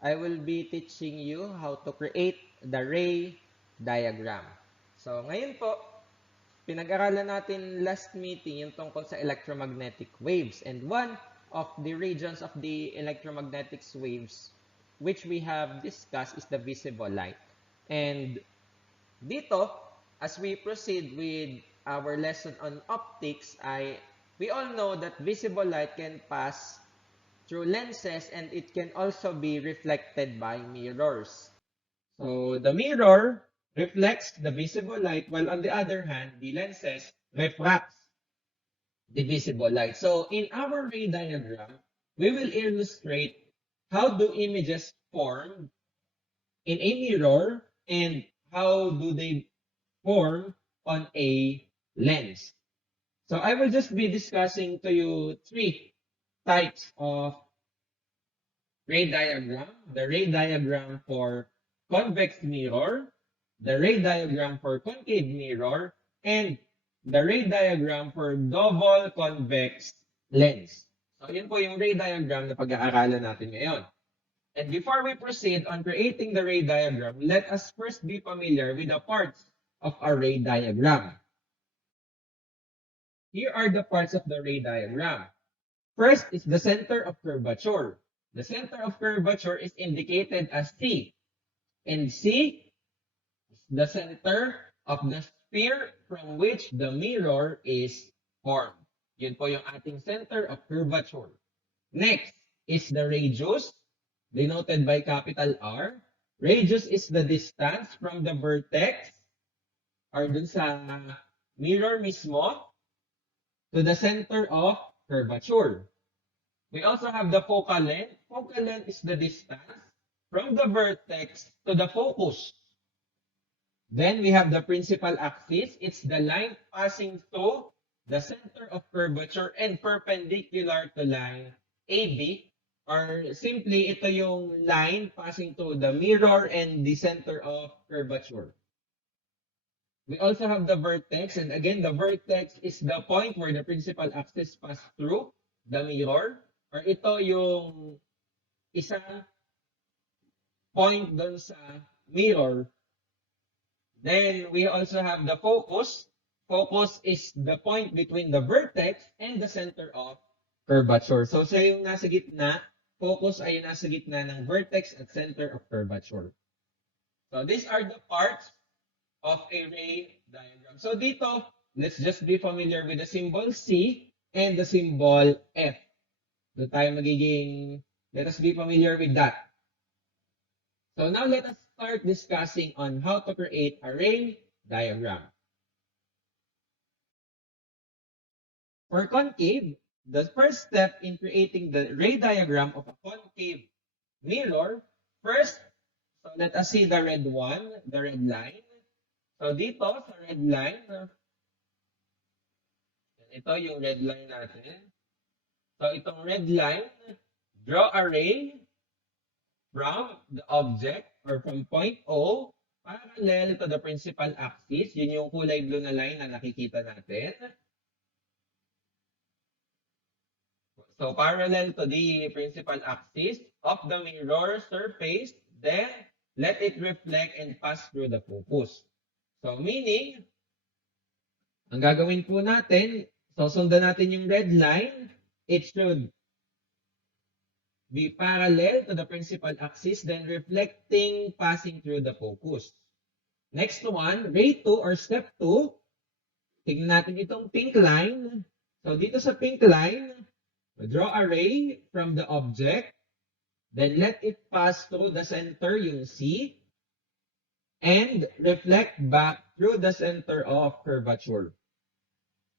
I will be teaching you how to create the ray diagram. So, ngayon po, pinag-aralan natin last meeting yung tungkol sa electromagnetic waves. And one of the regions of the electromagnetic waves which we have discussed is the visible light. And dito, as we proceed with our lesson on optics, we all know that visible light can pass through lenses and it can also be reflected by mirrors. So the mirror reflects the visible light, while on the other hand, the lenses refracts the visible light. So in our ray diagram, we will illustrate how do images form in a mirror and how do they form on a lens. So I will just be discussing to you three types of ray diagram. The ray diagram for convex mirror, the ray diagram for concave mirror, and the ray diagram for double convex lens. So yun po yung ray diagram na pag-aaralan natin ngayon. And before we proceed on creating the ray diagram, let us first be familiar with the parts of a ray diagram. Here are the parts of the ray diagram. First is the center of curvature. The center of curvature is indicated as C. And C is the center of the sphere from which the mirror is formed. Yun po yung ating center of curvature. Next is the radius, denoted by capital R. Radius is the distance from the vertex or dun sa mirror mismo to the center of curvature. We also have the focal length. Focal length is the distance from the vertex to the focus. Then we have the principal axis. It's the line passing through the center of curvature and perpendicular to line AB. Or simply, ito yung line passing through the mirror and the center of curvature. We also have the vertex. And again, the vertex is the point where the principal axis passes through the mirror. Or ito yung isang point doon sa mirror. Then we also have the focus. Focus is the point between the vertex and the center of curvature. So siya yung nasa gitna. Focus ay yung nasa gitna ng vertex at center of curvature. So these are the parts of a ray diagram. So dito, let's just be familiar with the symbol C and the symbol F. So tayo let us be familiar with that. So now let us start discussing on how to create a ray diagram. For concave, the first step in creating the ray diagram of a concave mirror, first, so let us see the red one, the red line. So dito sa red line, ito yung red line natin. So itong red line, draw a ray from the object or from point O parallel to the principal axis. Yun yung kulay blue na line na nakikita natin. So parallel to the principal axis of the mirror surface, then let it reflect and pass through the focus. So meaning, ang gagawin po natin, so sundan natin yung red line, it should be parallel to the principal axis, then reflecting, passing through the focus. Next one, ray 2 or step 2, tignan natin itong pink line. So dito sa pink line, draw a ray from the object, then let it pass through the center, yung C, and reflect back through the center of curvature.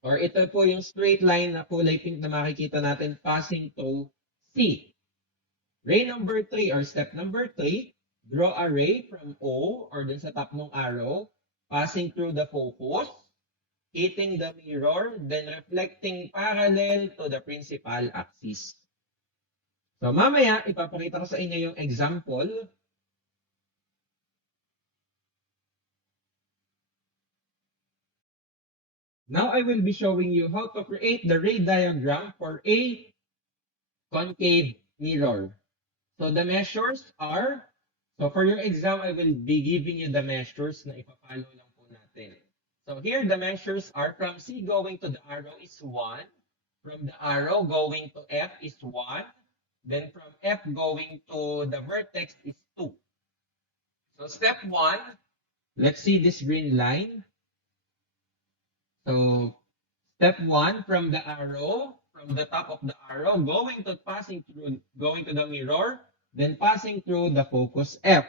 Or ito po yung straight line na kulay pink na makikita natin passing through C. Ray number 3 or step number 3, draw a ray from O or dun sa top ng arrow, passing through the focus, hitting the mirror, then reflecting parallel to the principal axis. So mamaya, ipapakita ko sa inyo yung example. Now I will be showing you how to create the ray diagram for a concave mirror. So the measures are, so for your exam, I will be giving you the measures na ipapalo lang po natin. So here, the measures are from C going to the arrow is 1. From the arrow going to F is 1. Then from F going to the vertex is 2. So step 1, let's see this green line. So step 1, from the arrow, from the top of the arrow, going to the mirror, then passing through the focus F.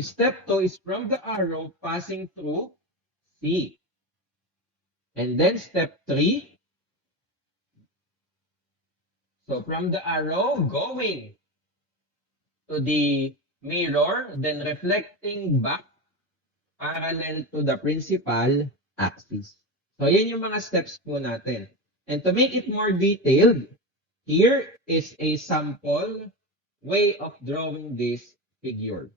Step 2 is from the arrow passing through C. And then step 3, so from the arrow going to the mirror, then reflecting back parallel to the principal axis. So, yan yung mga steps po natin. And to make it more detailed, here is a sample way of drawing this figure.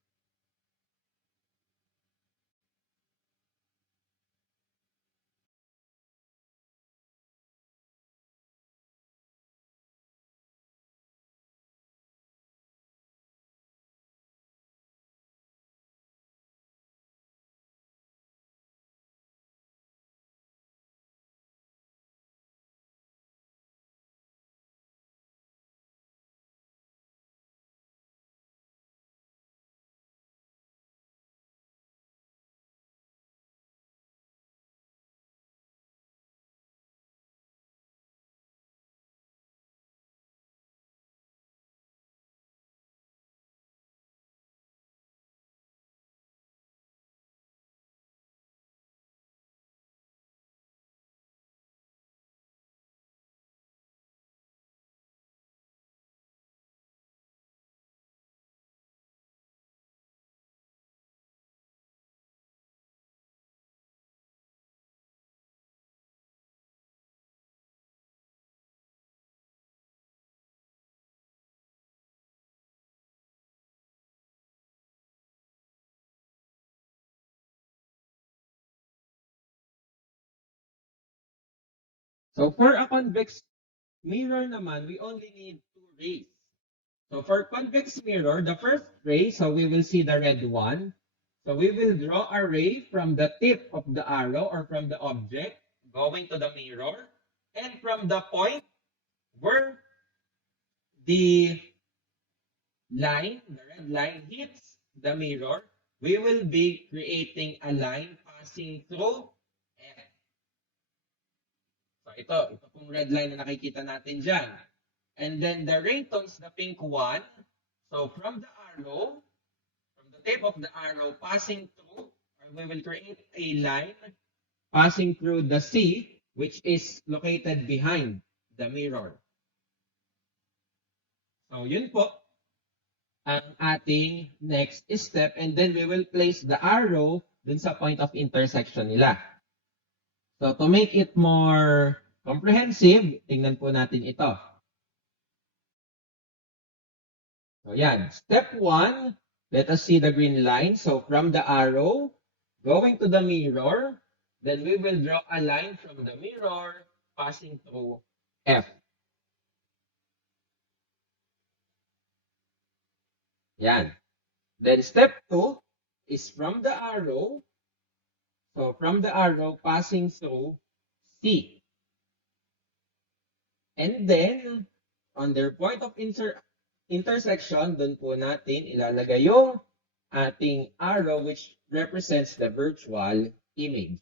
So, for a convex mirror naman, we only need two rays. So for convex mirror, the first ray, so we will see the red one. So we will draw a ray from the tip of the arrow or from the object going to the mirror. And from the point where the red line hits the mirror, we will be creating a line passing through F. So ito pong red line na nakikita natin dyan. And then the ray tones, the pink one. So from the arrow, from the tip of the arrow passing through, or we will create a line passing through the C, which is located behind the mirror. So yun po ang ating next step, and then we will place the arrow dun sa point of intersection nila. So to make it more comprehensive, tingnan po natin ito. So yan, step 1, let us see the green line. So from the arrow, going to the mirror, then we will draw a line from the mirror passing through F. Yan. Then step 2 is from the arrow. So from the arrow passing through C. And then, on their point of intersection, dun po natin ilalagay yung ating arrow which represents the virtual image.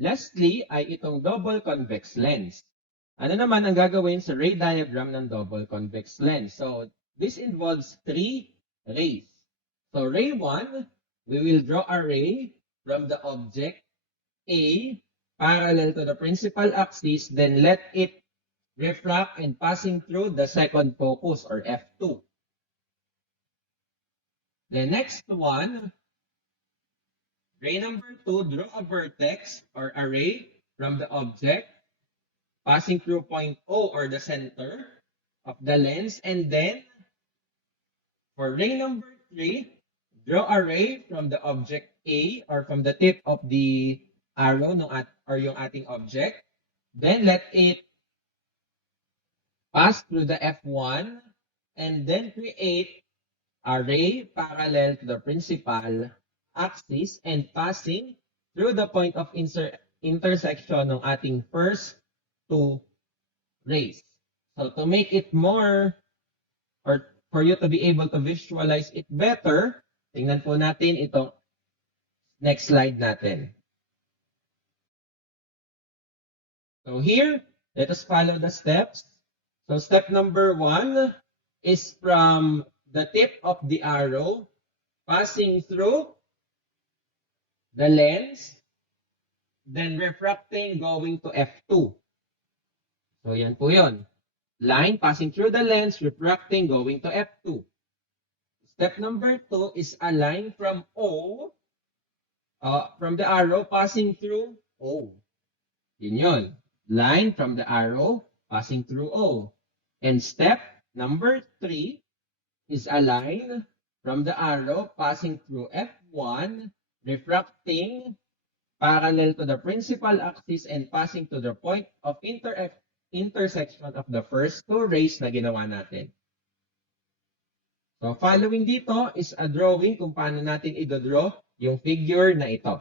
Lastly, ay itong double convex lens. Ano naman ang gagawin sa ray diagram ng double convex lens? So, this involves three rays. So, ray 1, we will draw a ray from the object A parallel to the principal axis, then let it refract and passing through the second focus or F2. The next one, ray number 2, draw a vertex or a ray from the object passing through point O or the center of the lens, and then for ray number 3, draw a ray from the object A or from the tip of the arrow or yung ating object, then let it pass through the F1 and then create a ray parallel to the principal axis and passing through the point of intersection ng ating first two rays. So to make it more, or for you to be able to visualize it better, tingnan po natin itong next slide natin. So here, let us follow the steps. So step number 1 is from the tip of the arrow passing through the lens, then refracting going to F2. So yan po yun. Line passing through the lens, refracting going to F2. Step number 2 is a line from O, from the arrow passing through O. Yun yun. Line from the arrow passing through O. And step number 3 is a line from the arrow passing through F1, refracting parallel to the principal axis and passing to the point of intersection of the first two rays na ginawa natin. So following dito is a drawing kung paano natin i-draw yung figure na ito.